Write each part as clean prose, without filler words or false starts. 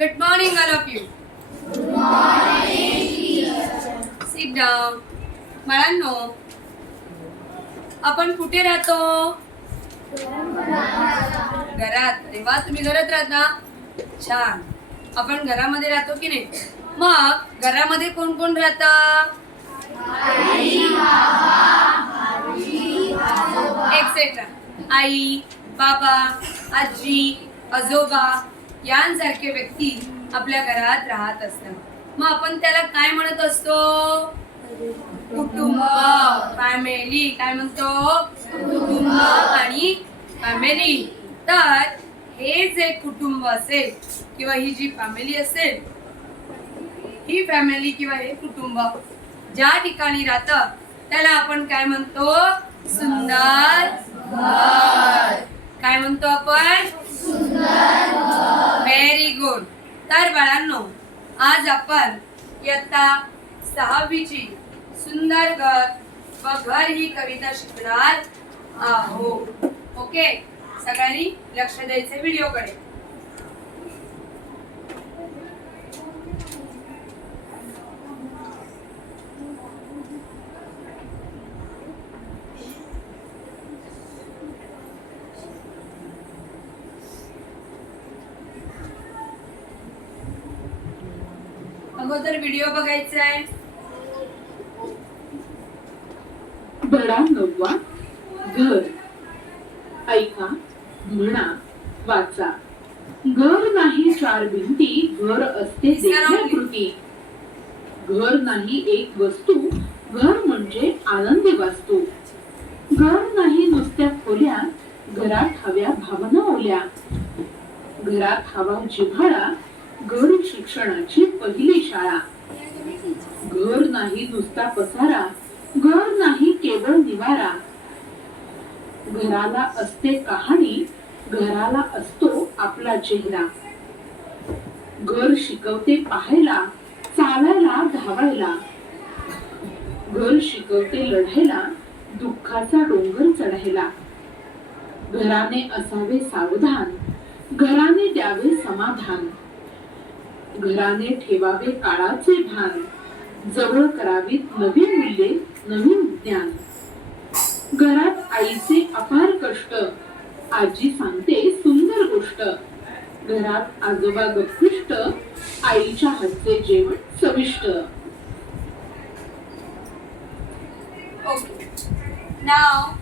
Good morning, all of you. Good morning, teacher. Sit down. बाळांनो, आपण कुठे राहतो? घरात. अरे वा, तुम्ही घरात राहता? छान. आपण घरामध्ये राहतो की नाही? मग घरामध्ये कोण कोण राहतं? आई, बाबा, आजी, आजोबा, एक्सेट्रा. आई, बाबा, आजी, आजोबा यांसारखे व्यक्ती आपल्या घरात राहत असतात. मग आपण त्याला काय म्हणत असतो? कुटुंब, फॅमिली. काय म्हणतो? कुटुंब आणि फॅमिली. तर हे जे कुटुंब असेल किंवा ही जी फॅमिली असेल, ही फॅमिली किंवा हे कुटुंब ज्या ठिकाणी राहतं त्याला आपण काय म्हणतो? सुंदर घर. काय म्हणतो आपण? सुंदर घर. Very good. तर बाळांनो, आज आपण इयत्ता 6वीची सुंदर घर व घर ही कविता शिकणार आहोत. ओके, सगळ्यांनी लक्ष द्यायचे व्हिडिओकडे. अगोदर व्हिडिओ बघायचा आहे. धडा 9वा. घर. ऐका, म्हणा, वाचा. घर नाही चार भिंती, घर असते देखण्या कृती. घर नाही एक वस्तू, घर म्हणजे आनंदी वास्तू. घर नाही नुसत्या खोल्या, घरात हव्या भावना ओल्या. घरात हवा जिव्हाळा, घर शिक्षणाची पहिली शाळा. घर नाही नुसता पसारा, घर नाही केवळ निवारा. घराला असते कहाणी, घराला असतो आपला चेहरा. घर शिकवते पाहायला, चालायला, धावायला. घर शिकवते लढायला, दुःखाचा डोंगर चढायला. घराने असावे सावधान, घराने द्यावे समाधान. घराने ठेवावे काळाचे भान, जवळ करावीत नवी मूल्ये, नवीन ज्ञान. घरात आईचे अपार कष्ट, आजी सांगते सुंदर गोष्ट. घरात आजोबा गप्पिष्ट, आईच्या हातचे जेवण चविष्ट. ओके, नाव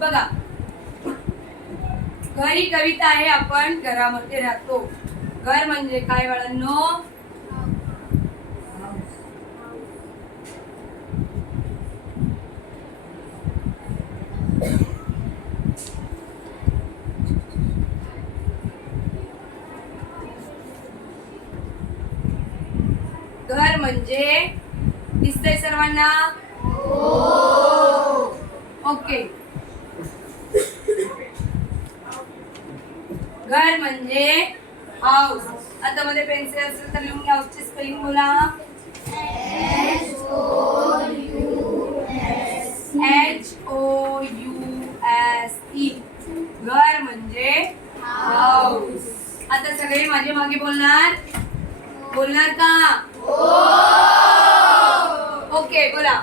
बघा. घर ही कविता आहे. आपण घरामध्ये राहतो. घर म्हणजे काय बाळांनो? घर म्हणजे दिसतंय सर्वांना? ओके. घर म्हणजे हाऊस. आता मध्ये पेन्सिल असेल तर लिहून घ्या. हाऊसची स्पेलिंग बोला. HOUSE. घर म्हणजे हाऊस. आता सगळे माझे मागे बोलणार का? ओके, बोला.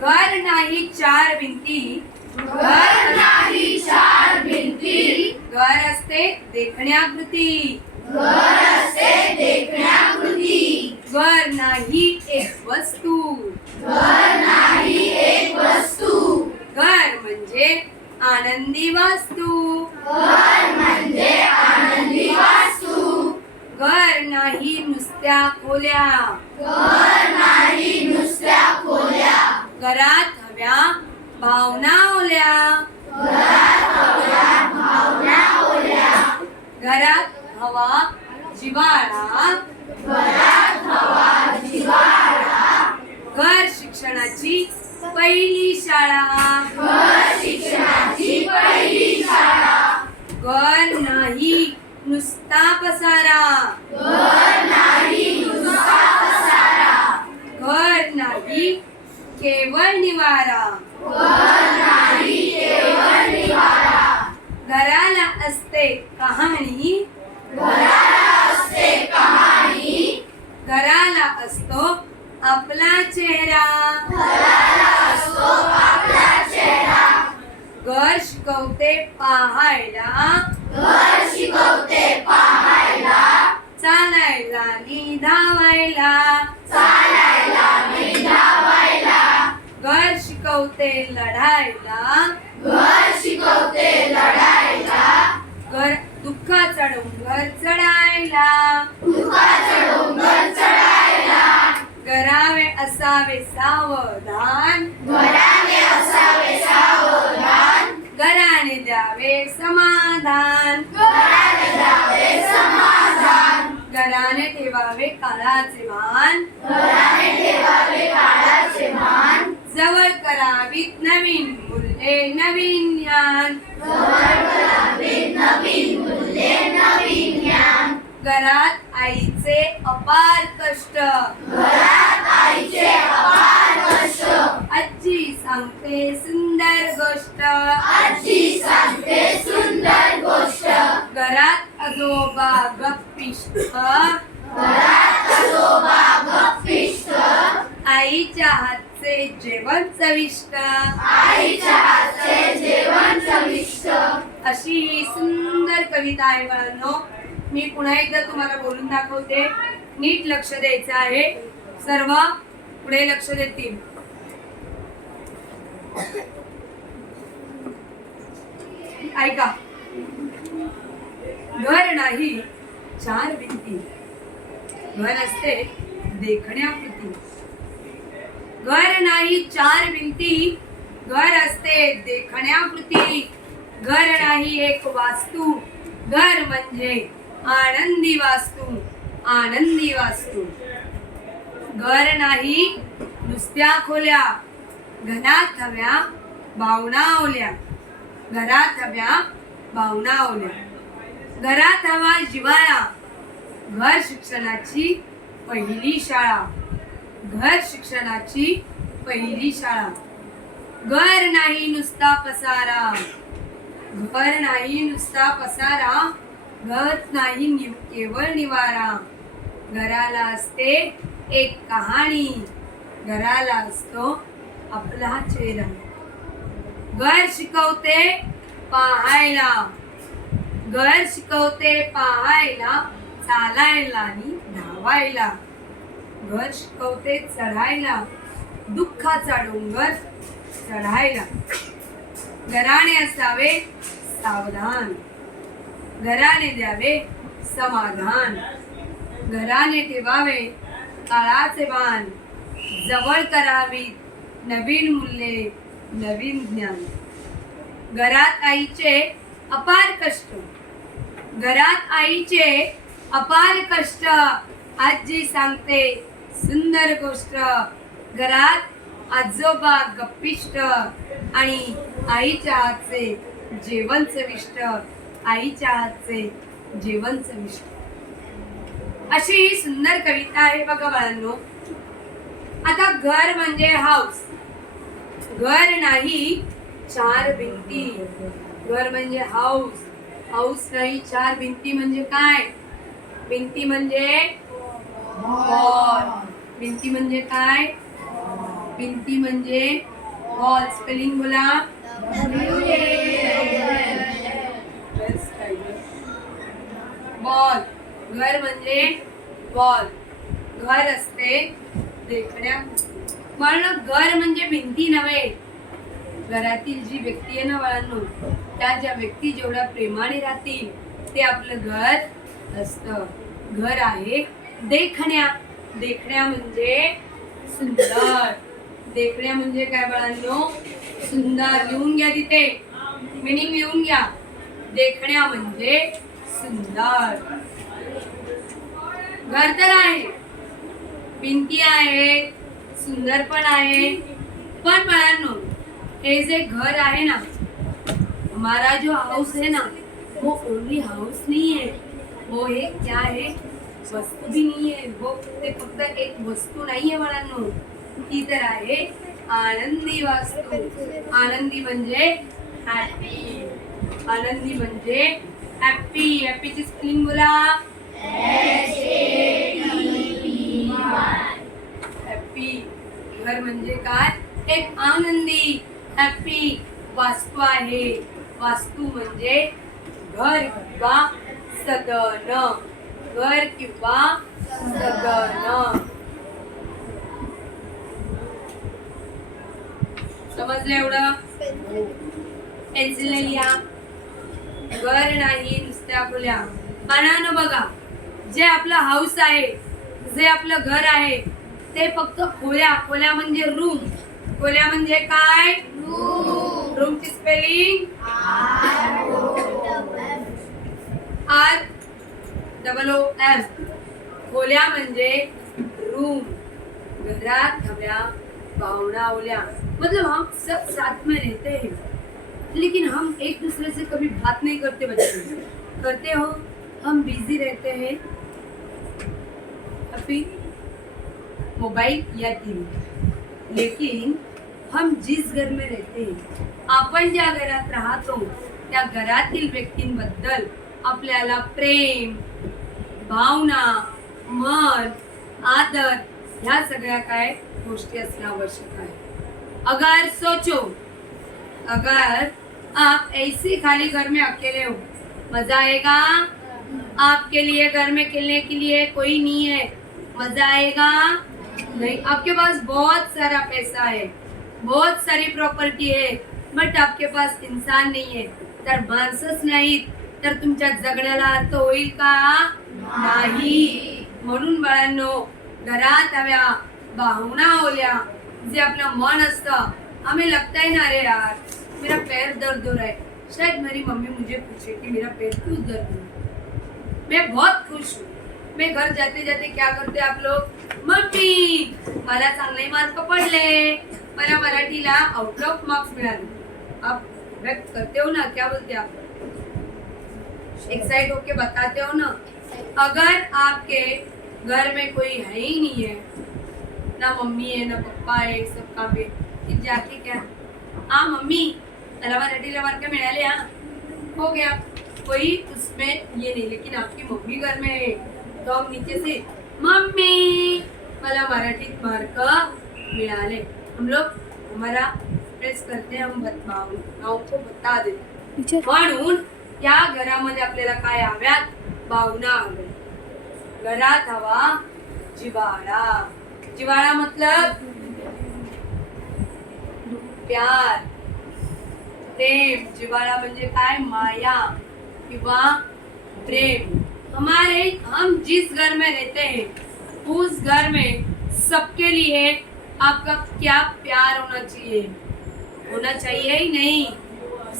घर नाही चार भिंती, घर नाही चार भिंती. घर असते देखण्याकृती, घर असते देखण्याकृती. घर नाही एक वस्तू, घर नाही एक वस्तू. घर म्हणजे आनंदी वास्तू, घर म्हणजे आनंदी वास्तू. घर नाही नुसत्या खोल्या, घर नाही नुसत्या खोल्या. घरात हव्या भावना ओल्या, घरात हव्या भावना ओल्या. घरात हवा जिव्हाळा, घरात हवा जिव्हाळा. घर शिक्षणाची पहिली शाळा, घर शिक्षणाची पहिली शाळा. घर नाही नुसता पसारा, घर नाही नुसता पसारा. घर नाही केवळ निवारा, घर नाही केवळ निवारा. घर शिकवते पाहायला, चालायला आणि धावायला, घर शिकवते लढायला, घर दुःखाचा डोंगर चढायला, करावे असावे सावधान, घराने द्यावे समाधान, घराने ठेवावे काळाचे भान, जवळ करावीत नवीन मूल्ये नवीन ज्ञान, घरात आईचे अपार कष्ट, आजी सांगते सुंदर गोष्ट, घरात आजोबा गप्पिष्ट, आईच्या हातचे जेवण चविष्ट, अशी ही सुंदर कविता आहे बाळांनो. मी पुन्हा एकदा तुम्हाला बोलून दाखवते, नीट लक्ष द्यायचं आहे. सर्व पुढे लक्ष देतील. ऐका. घर नाही चार भिंती, घर असते देखण्यापुरती. घर नाही चार भिंती, घर असते देखण्यापुरती. घर नाही एक वास्तू, घर म्हणजे आनंदी वास्तू, आनंदी वास्तू. घर नाही नुसत्या खोल्या, घरात हव्या भावना ओल्या, घरात हव्या भावना ओल्या. घरात हवा जिव्हाळा, घर शिक्षणाची पहिली शाळा, घर शिक्षणाची पहिली शाळा. घर नाही नुसता पसारा, घर नाही नुसता पसारा. घर नाही केवळ निवारा, घराला असते एक कहाणी, घराला असतो आपला चेहरा. घर शिकवते पाहायला, घर शिकवते पाहायला, चालायला आणि धावायला. घर शिकवते चढायला, दुःखाचा डोंगर चढायला. घराने असावे सावधान, घराने द्यावे समाधान, घराने ठेवावे काळाचे भान, जवळ करावी नवीन मूल्ये नवीन ज्ञान. घरात आईचे अपार कष्ट, घरात आईचे अपार कष्ट, आजी सांगते सुंदर गोष्ट. घरात आजोबा गप्पिष्ट आणि आईच्या हातचे जेवण चविष्ट, आईच्या हातचे जेवण चविष्ट. अशी ही सुंदर कविता आहे बघा बाळांनो. आता घर म्हणजे हाऊस, घर नाही चार भिंती. घर म्हणजे हाऊस, हाऊस नाही चार भिंती. म्हणजे काय? भिंती म्हणजे हॉल. भिंती म्हणजे काय? भिंती म्हणजे हॉल. स्पेलिंग बोला. बॉल. घर म्हणजे बॉल. घर असते देखण्या. म्हणून घर म्हणजे भिंती नव्हे. घरातील जी व्यक्ती आहे ना बाळांनो, त्या ज्या व्यक्ती जेवढ्या प्रेमाने राहतील ते आपलं घर असतं. घर आहे देखण्या. देखण्या म्हणजे सुंदर. देखण्या म्हणजे काय बाळांनो? सुंदर. लिहून घ्या तिथे, मिनिंग लिहून घ्या. देखण्या म्हणजे सुंदर. घर तर आहे, भिंती आहे, सुंदर पण आहे. पण बाळांनो, हे जे घर आहे ना, हमारा जो हाउस है ना, वो ओनली हाउस नहीं है. वो एक क्या है? वस्तू भी नहीं है. वो फक्त एक वस्तू नाही आहे बाळांनो, ती तर आहे आनंदी वास्तू. आनंदी म्हणजे हॅपी. आनंदी म्हणजे हॅपी. हॅपीची स्पेलिंग बोला. हॅपी. घर म्हणजे काय? एक आनंदी हॅपी वास्तू आहे. वास्तू म्हणजे घर किंवा सदन. घर किंवा सदन. समजलं एवढं? पेन्सिल लिहा. घर नाही नुसत्या खोल्या. कानानं बघा, जे आपलं हाऊस आहे, जे आपलं घर आहे ते फक्त खोल्या. खोल्या म्हणजे रूम. खोल्या म्हणजे काय? रूमची स्पेलिंग ROOM. खोल्या म्हणजे रूम. घरात हव्या भावना ओल्या. मतलब हम सब साथ में रहते हैं, लेकिन हम एक दूसरे से कभी बात नहीं करते. बच्चे करते हो? हम बिजी रहते हैं अपनी मोबाइल या टीवी. लेकिन हम जिस घर में रहते हैं, आपण ज्या घरात राहतो त्या घरातील व्यक्तींबद्दल आपल्याला प्रेम, भावना, मन, आदर ह्या सगळ्या काय गोष्टी असणं आवश्यक आहे. अगर सोचो, अगर आप ऐसे खाली घर में अकेले हो, मजा आएगा? आपके लिए घर में खेलने के लिए कोई नहीं है, मजा आएगा? नहीं. आपके पास बहुत सारा पैसा है, बहुत सारी प्रॉपर्टी है, बट आपके पास इंसान नहीं है. तर माणसंच नाहीत तर तुमच्या जगण्याला अर्थ होईल का? नाही. म्हणून बाळांनो, घरात हव्या भावना ओल्या. जे आपलं मन असतं, हमें लगता है ना, अरे यार मेरा पैर दर्द हो रहा है, शायद मेरी मम्मी मुझे पूछे कि मेरा पैर क्यों दर्द हो रहा है. मैं बहुत खुश हूँ. मैं घर जाते जाते क्या करते आप लोग? मम्मी मला चांगले मार्क पडले, मला मराठीला आउट ऑफ मार्क्स मिळाले. आप व्यक्त करते हो ना, क्या बोलते आप? एक्साइट होके बताते हो ना. अगर आपके घर में कोई है ही नहीं है, ना मम्मी है ना पप्पा है, सब काम पे, फिर जाके क्या? हाँ मम्मी मला मराठीला मार्क मिळाले, हाँ हो गया, कोई उसमें ये नहीं. लेकिन आपकी मम्मी घर में है तो हम नीचे से मम्मी मला मराठीत मार्क मिळाले. हम लोग हमारा प्रेस करते, हम भावनाओं को बता देते. म्हणून या घरामध्ये आपल्याला काय हव्यात? भावना हव्या. घरात हवा जिव्हाळा. जिव्हाळा मतलब प्यार, प्रेम. जिव्हाळा म्हणजे काय? माया किंवा प्रेम. हम जिस घर में रहते हैं उस घर में सबके लिए आपका क्या प्यार होना चाहिए? होना चाहिए ही नहीं.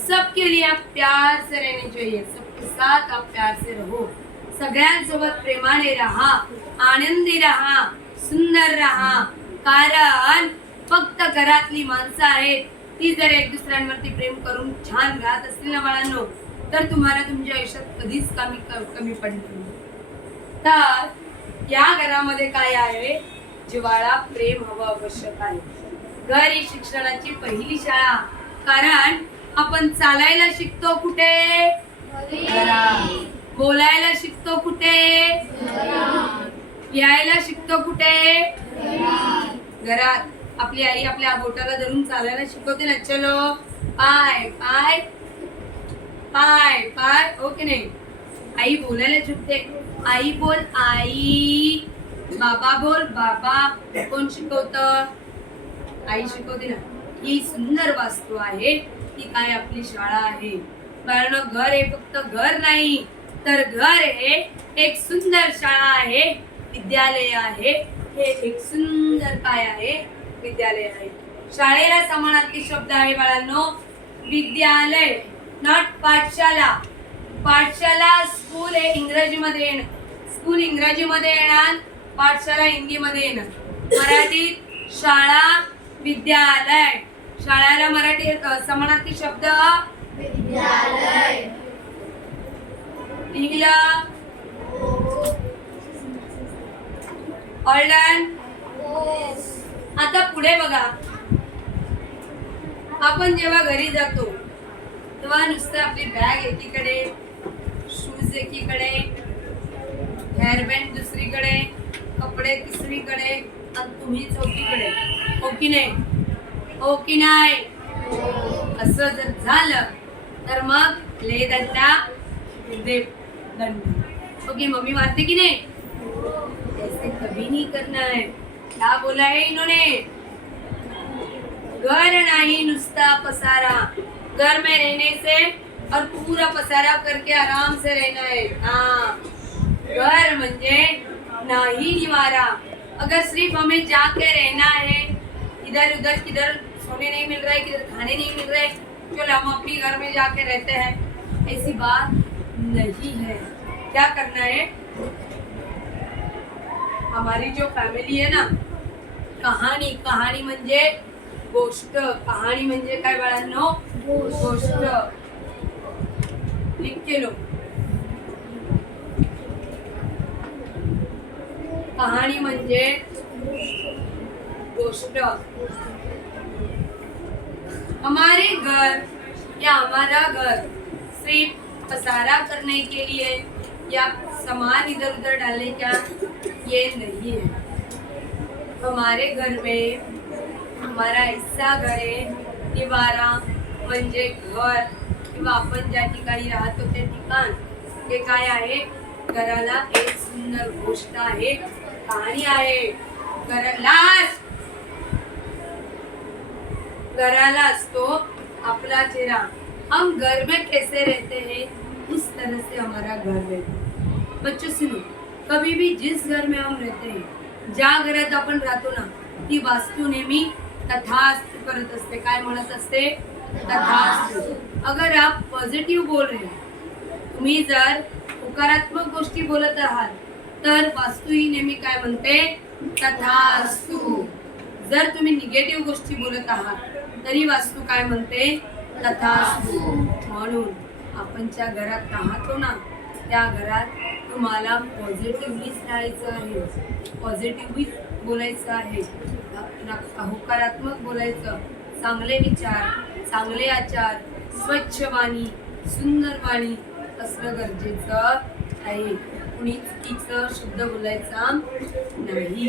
सबके लिए आप प्यार से रहने चाहिए. सबके साथ आप प्यार से रहो. सगळ्यांसोबत प्रेमाने राहा, आनंदी राहा, सुंदर राहा. कारण फक्त घरातली माणसं आहेत, ती जर एक दुसऱ्यांवरती प्रेम करून छान राहत असतील ना बाळांनो, तर तुम्हाला तुमच्या आयुष्यात कधीच कमी पडणार नाही. तर या घरामध्ये काय आहे? जिव्हाळा, प्रेम हवं आवश्यक आहे. घर ही शिक्षणाची पहिली शाळा. कारण आपण चालायला शिकतो कुठे? घरात. बोलायला शिकतो कुठे? लिहायला शिकतो कुठे? घरात. आपली आई आपल्या बोटाला धरून चालायला शिकवते ना. चलो पाय पाय पाय पाय, हो की नाही? आई बोलायला शिकते. आई बोल आई, बाबा बोल बाबा. कोण शिकवत? आई शिकवते ना. ही सुंदर वास्तू आहे, ती काय आपली शाळा आहे. कारण घर हे फक्त घर नाही, तर घर हे एक सुंदर शाळा आहे, विद्यालय आहे. हे एक सुंदर काय आहे? विद्यालय आहे. शाळेला समानार्थी शब्द आहे बाळांनो, विद्यालय. नॉट पाठशाला. पाठशाला स्कूल हे इंग्रजीमध्ये येणार, स्कूल इंग्रजीमध्ये येणार, पाठशाला हिंदीमध्ये येणार. मराठीत शाळा, विद्यालय. शाळेला मराठी समानार्थी शब्द विद्यालय. लिहिलं? All done? आता पुढे बघा. आपण जेव्हा घरी जातो तेव्हा नुसतं आपली बॅग एकीकडे, शूज एकीकडे, हेअरबँड दुसरीकडे, कपडे तिसरीकडे आणि तुम्ही चौथीकडे. हो की नाही? हो की नाही? असं जर झालं तर मग ले दंडा दे दंड। ओके, मम्मी मारते की नहीं? ऐसे कभी नहीं करना है। क्या बोला है इन्होंने? घर नहीं नुसता पसारा, घर में रहने से और पूरा पसारा करके आराम से रहना है। हाँ, घर म्हणजे नाही निवारा। अगर सिर्फ हमें जाके रहना है, इधर उधर किधर सोने नहीं मिल रहा है, किधर खाने नहीं मिल रहे, चलो हम अपनी घर में जाके रहते हैं, ऐसी बात नहीं है। क्या करना है? हमारी जो फॅमिली आहे ना, कहाणी म्हणजे गोष्ट। कहाणी म्हणजे काय बाळांनो? गोष्ट। लिख के लो। कहाणी म्हणजे गोष्ट। हमारे घर या हमारा घर सिर्फ पसारा करने के लिए या सामान इधर उधर डालने का ये नहीं है। हमारे घर में हमारा ऐसा घर आहे, निवारा म्हणजे घर किंवा आपण ज्या ठिकाणी राहतो ते ठिकाण, हे काय आहे? घराला एक सुंदर गोष्ट आहे, कहाणी आहे। घराला असतो अपना चेहरा। हम घर में कैसे रहते हैं, उस तरह से हमारा घर रहता है। बच्चों सुनो, कभी भी जिस घर में हम रहते हैं, ज्या घरात आपण राहतो ना, ती वास्तू नेहमी तथास्तु करत असते। काय म्हणत असते? तथास्तु। अगर आप पॉझिटिव्ह बोल रहे हैं, तुम्ही जर होकारात्मक गोष्टी बोलत आहात, तर वास्तू ही नेहमी काय म्हणते? तथास्तु। जर तुम्ही निगेटिव्ह गोष्टी बोलत आहात, तरी वास्तू काय म्हणते? तथास्तु। म्हणून आपण ज्या घरात राहतो ना, त्या घरात तुम्हाला पॉझिटिव्हलीच राहायचं आहे, पॉझिटिव्हली बोलायचं आहे, होकारात्मक बोलायचं, चांगले विचार, चांगले आचार, स्वच्छ वाणी, सुंदर वाणी असणं गरजेचं आहे। कुणी चुकीचं शब्द बोलायचा नाही।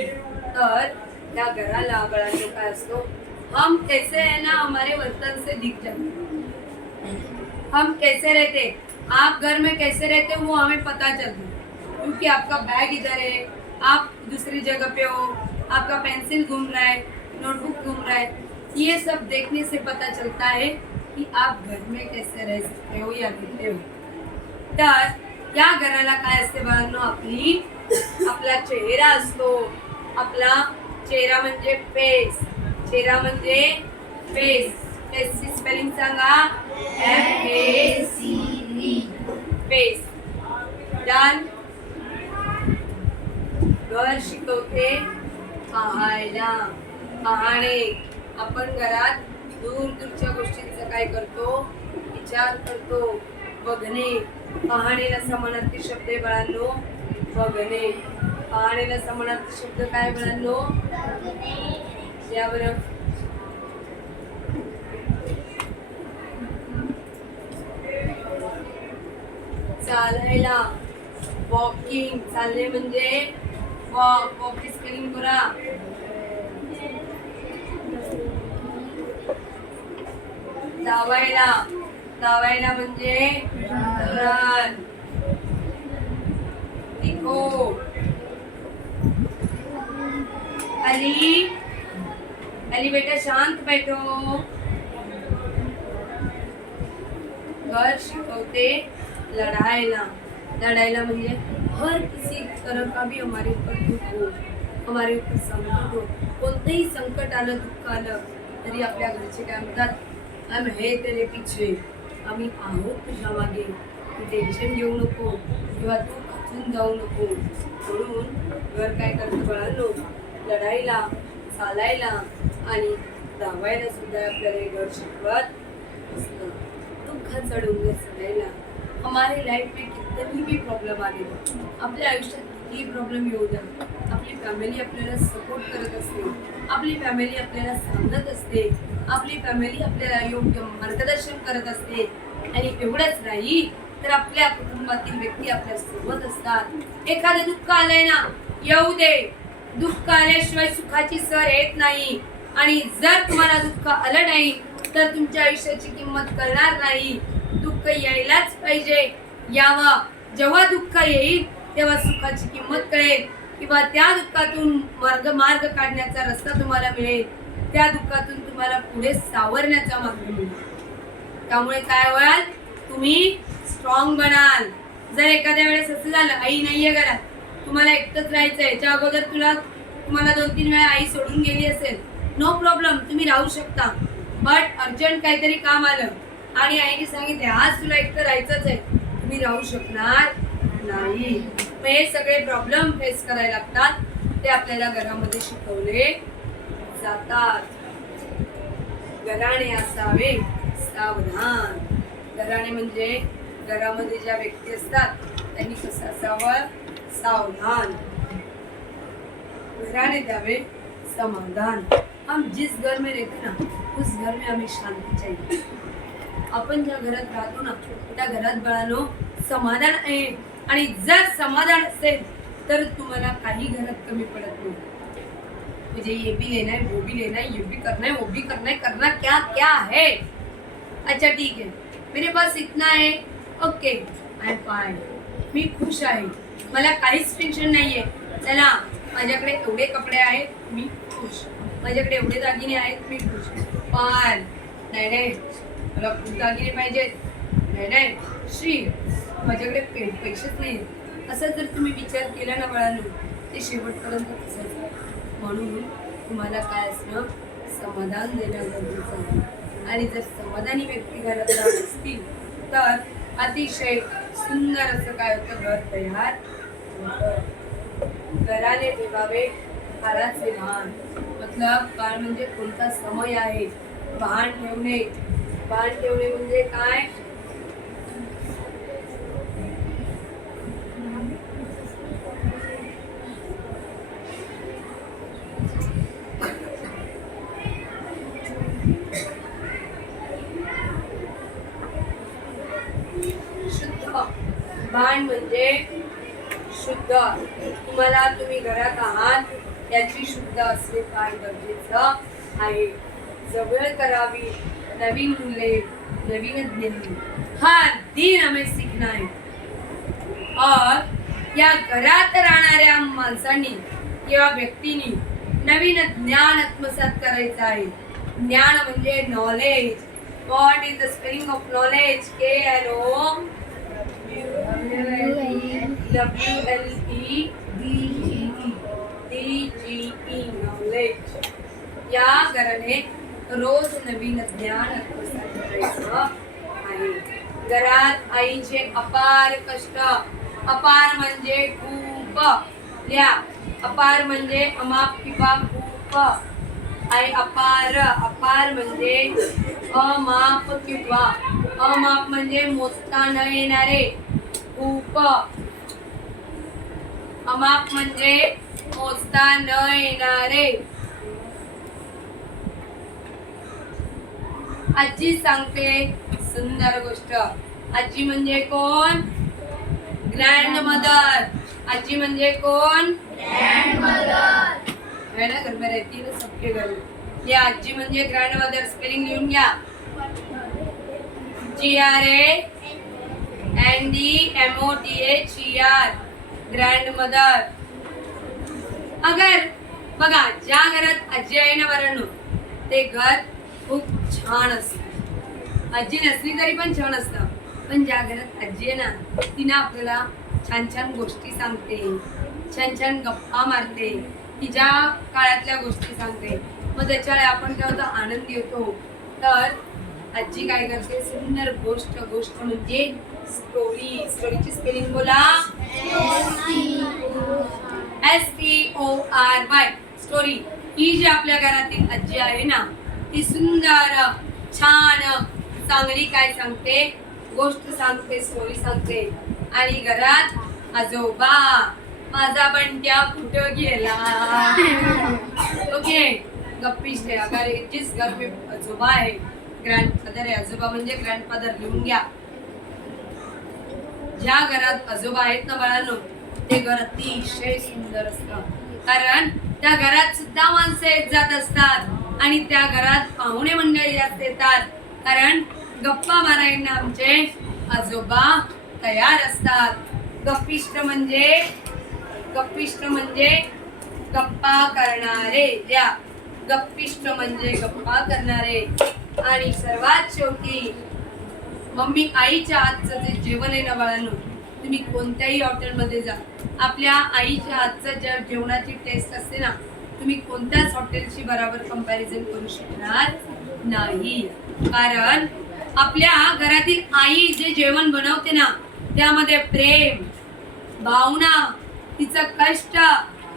तर त्या घराला बाळांनो काय असतो? हम कैसे है ना, हमारे वर्तन से दिख जाते। हम कैसे रहते, आप घर में कैसे रहते हो, वो हमें पता चलता है। क्योंकि आपका बैग इधर है, आप दूसरी जगह पे हो, आपका पेंसिल घूम रहा है, नोटबुक घूम रहा है, ये सब देखने से पता चलता है कि आप घर में कैसे रह सकते हो या रहते हो। तर या घराला काय असते बाळांनो? आपला चेहरा असतो। आपला चेहरा म्हणजे फेस। चेहरा म्हणजे फेस। फेसची स्पेलिंग सांगा। FACE। फेस। डन। घर शिकवते पाहायला, पाहणे। आपण घरात दूर दूरच्या गोष्टींचा काय करतो? विचार करतो। बघणे, पाहणेला समानार्थी शब्द आहे बाळांनो, बघणे। पाहणेला समानार्थी शब्द काय बाळांनो? या बरं, चालायला, वॉकिंग। चालणे म्हणजे वॉक। वॉक स्पेलिंग करा। धावायला, धावायला म्हणजे रन। लिखो। अली, अली बेटा शांत बैठो। घर शिकवते लढायला। लढायला म्हणजे हर किसी तरह का भी हमारे ऊपर दुख हो, हमारे ऊपर संकट हो, कोणतंही संकट आलं, दुःख आलं, तरी आपल्या घरचे काय म्हणतात? हम है तेरे पीछे, आम्ही आहोत तुझ्या मागे, तू टेन्शन घेऊ नको किंवा तू खचून जाऊ नको। म्हणून घर काय करतं बाळांनो? लढायला, चालायला आणि धावायला सुद्धा आपल्याला घर शिकवत असतं। दुःखाचा डोंगर चढायला। हमारे लाईफ में कितनी भी प्रॉब्लेम आले, आपल्या आयुष्यात किती प्रॉब्लेम येऊ द्या, आपली फॅमिली आपल्याला सपोर्ट करत असते, आपली फॅमिली आपल्याला सांगत असते, आपली फॅमिली आपल्याला योग्य मार्गदर्शन करत असते। आणि एवढंच नाही तर आपल्या कुटुंबातील व्यक्ती आपल्या सोबत असतात। एखादं दुःख आलंय ना, येऊ दे। दुःख आल्याशिवाय सुखाची सर येत नाही। आणि जर तुम्हाला दुःख आलं नाही तर तुमच्या आयुष्याची किंमत कळणार नाही। दुःख यायलाच पाहिजे. यावं. जेव्हा दुःख येईल तेव्हा सुखाची किंमत कळेल किंवा त्या दुःखातून मार्ग काढण्याचा रस्ता तुम्हाला मिळेल. त्या दुःखातून तुम्हाला पुढे सावरण्याचा मार्ग मिळेल. त्यामुळे काय व्हाल, तुम्ही स्ट्रॉंग बनाल. जर एखाद्या वेळेस असं झालं आई नाहीये घरात, तुम्हाला एकटंच राहायचंय, याच्या अगोदर तुम्हाला 2-3 वेळा आई सोडून गेली असेल, नो प्रॉब्लेम, तुम्ही राहू शकता. बट अर्जंट काहीतरी काम आलं आणि आईने सांगितले आज तुला एकटं राहायचंच आहे, तुम्ही राहू शकणार नाही. मग हे सगळे प्रॉब्लेम फेस करायला लागतात. ते आपल्याला घरामध्ये शिकवले जातात. घराणे असावे सावधान. घराणे म्हणजे घरामध्ये ज्या व्यक्ती असतात त्यांनी कसं असावं, सावधान. घराने द्यावे समाधान. हम जिस घर में रहते ना उस घर में हमें शांती चाहिए. आपण ज्या घरात राहतो ना त्या घरात बाळांनो समाधान आहे. आणि जर समाधान असेल तर तुम्हाला काही घरात कमी पडत नाही. मुझे ये भी लेना है, वो भी लेना है, ये भी करना है, वो भी करना है, करना क्या क्या है. अच्छा ठीक है, मेरे पास इतना है, ओके आई एम फाइन, मी खुश आहे, मला काहीच टेन्शन नाहीये. चला माझ्याकडे एवढे कपडे आहेत, मी खुश. माझ्याकडे एवढे दागिने आहेत, मी खुश. पण नाही नाही मला खूप दागिने पाहिजेत, नाही नाही श्री माझ्याकडे पैसेच नाही. असं जर तुम्ही विचार केला ना बाळांनो ते शेवटपर्यंत तसंच. म्हणून तुम्हाला काय असणं, समाधान देणं गरजेचं आहे. आणि जर समाधानी व्यक्ती घरात राहत असतील तर अतिशय सुंदर असं काय होतं, घर तयार होतं. घराने ठेवावे काळाचे भान. मतलब काळ म्हणजे कोणता समय आहे, भान ठेवणे. भान ठेवणे म्हणजे काय, शुद्ध. भान म्हणजे शुद्ध. तुम्ही घरात आहात याची शुद्ध असणे फार गरजेचं आहे. जवळ करावी नवीन मूल्ये, नवीन ज्ञान हर दिन हमें सीखना है. और या घरात राहणाऱ्या माणसांनी किंवा व्यक्तींनी नवीन ज्ञान आत्मसात करायचं आहे. ज्ञान म्हणजे knowledge. What is the spelling of knowledge? KNOWLEDGE knowledge. या घराने रोज नवीन ज्ञान आत्मसात करायचं आहे. घरात आईचे अपार कष्ट. अपार म्हणजे खूप. लिहा, अपार म्हणजे अमाप किंवा खूप. आई अपार. अपार म्हणजे अमाप किंवा अमाप म्हणजे मोजता न येणारे. खूप. अमाप म्हणजे मोजता न येणारे. आजी सांगते सुंदर गोष्ट. आजी म्हणजे कोण? Grand mother. आजी म्हणजे कोण? Grand mother. है ना, घर में रहती है ना सबके घर में. ये आजी म्हणजे ग्रँड मदर. स्पेलिंग लिहून घ्या. GRANDMOTHER grand mother. अगर बघा ज्या घरात आजी आहे ना बाळांनो ते घर खूप छान असतं. आजी नसली तरी पण छान असतं. पण ज्या घरात आजी आहे ना तिनं आपल्याला छान छान गोष्टी सांगते, छान छान गप्पा मारते, तिच्या काळातल्या गोष्टी सांगते. मग त्याच्यामुळे आपण काय होतं, आनंदी होतो. तर आजी काय करते, सुंदर गोष्ट. गोष्ट म्हणजे स्टोरी. स्टोरीची स्पेलिंग बोला. STORY story. ही जी आपल्या घरातील आजी आहे ना ती सुंदर, छान, चांगली काय सांगते, गोष्ट सांगते, स्टोरी सांगते. आणि घरात आजोबा, माझा बंट्या कुठं गेला. ओके, गप्पीश है. अगर जिस घर में आजोबा है, ग्रँडफादर है. आजोबा म्हणजे ग्रँडफादर. लिहून घ्या. ज्या घरात आजोबा आहेत ना बाळांनो ते घर अतिशय सुंदर असतं. कारण त्या घरात सुद्धा माणसं येत जात असतात आणि त्या घरात पाहुणे मंडळी जास्त येतात. कारण गप्पा मारायला आमचे आजोबा तयार असतात. गप्पिष्ट म्हणजे गप्पा करणारे. द्या, गप्पिष्ट म्हणजे गप्पा करणारे. आणि सर्वात शेवटी मम्मी आईच्या हातचं जे जेवण आहे ना बाळांनो, तुम्ही कोणत्याही हॉटेलमध्ये जा, आपल्या आईच्या हातचं ज्या जेवणाची टेस्ट असते ना, तुम्ही कोणत्याच हॉटेलशी बरोबर कंपॅरिझन करू शकणार नाही. कारण आपल्या घरातील आई जे जेवण बनवते ना, त्यामध्ये प्रेम, भावना, तिचं कष्ट,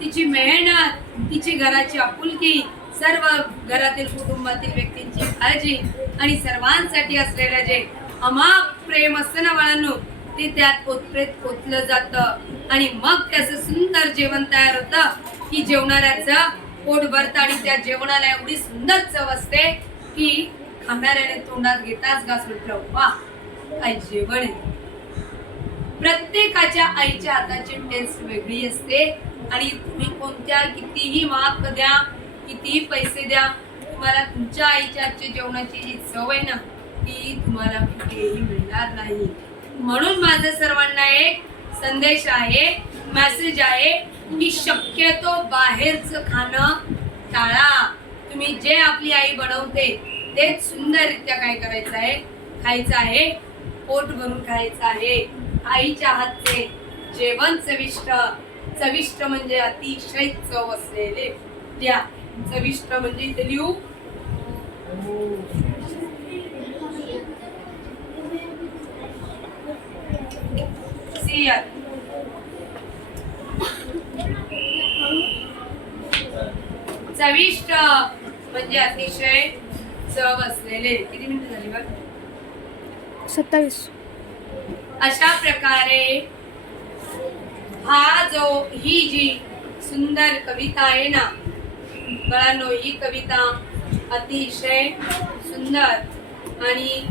तिची मेहनत, तिची घराची आपुलकी, सर्व घरातील कुटुंबातील व्यक्तींची काळजी आणि सर्वांसाठी असलेलं जे अमाप प्रेम असतं ना बाळांनो, ते त्यात ओतलं जातं आणि मग त्याचं सुंदर जेवण तयार होतं की जेवणाऱ्याचं पोट भरतं आणि त्या जेवणाला एवढी सुंदर चव असते की खाणाऱ्याने तोंडात घेताच घास म्हटलं, वा काय जेवण आहे. प्रत्येकाच्या आईच्या हाताची टेस्ट वेगळी असते आणि तुम्ही कोणत्या कितीही महाग द्या, कितीही पैसे द्या, तुम्हाला तुमच्या आईच्या हातच्या जेवणाची जी चव आहे ना, ती तुम्हाला कुठेही मिळणार नाही. म्हणून माझं सर्वांना एक संदेश आहे, मेसेज आहे की शक्यतो बाहेरचं खाणं टाळा. तुम्ही जे आपली आई बनवते तेच सुंदररित्या काय करायचं आहे, खायचं आहे, पोट भरून खायचं आहे. आईच्या हातचे जेवण चविष्ट म्हणजे अतिशय चव असलेले. द्या, चविष्ट म्हणजे इथे लिहू, चविष्ट म्हणजे अतिशय चव असलेले. किती मिनिटं झाली बघ? 27. अशा प्रकारे ही जी सुंदर कविता आहे ना बाळांनो, ही कविता अतिशय सुंदर आणि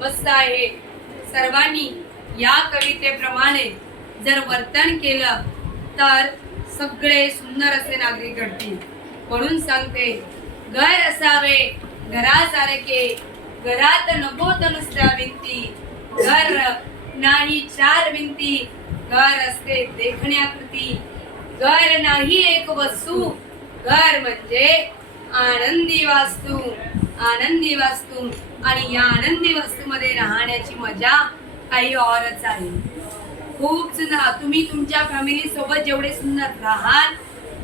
मस्त आहे. सर्वांनी या कवितेप्रमाणे जर वर्तन केलं तर सगळे सुंदर असे नागरिक घडतील. म्हणून सांगते, घर असावे घरासारखे, घरात नकोत नुसत्या भिंती, घर नाही चार भिंती, घर असते देखण्याकृती, घर नाही एक वस्तू, घर म्हणजे आनंदी वास्तू. आनंदी वास्तू आणि या आनंदी वस्तूमध्ये राहण्याची मजा काही औरच आहे. खूप सुंदर. तुम्ही तुमच्या फॅमिली सोबत जेवढे सुंदर राहाल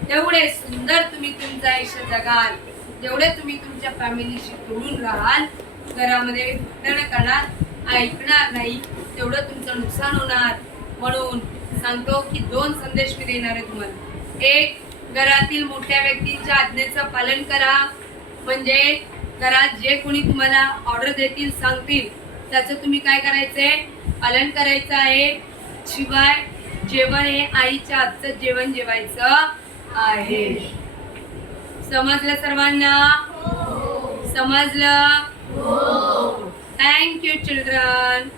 तेवढे सुंदर तुम्ही तुमचं आयुष्य जगाल. जेवढे तुम्ही तुमच्या फॅमिलीशी जोडून राहाल, घरामध्ये भांडण करणार, ऐकणार नाही, तेवढं तुमचं नुकसान होणार. म्हणून सांगतो की 2 संदेश मी देणार आहे तुम्हाला. एक, घरातील मोठ्या व्यक्तींच्या आज्ञेचं पालन करा. म्हणजे घरात जे कोणी तुम्हाला ऑर्डर देतील, सांगतील, त्याचं तुम्ही काय करायचंय, पालन करायचं आहे. शिवाय जेवण हे आईच्या हातचं जेवण जेवायचं आहे. समजलं सर्वांना? समजलं? Thank you children.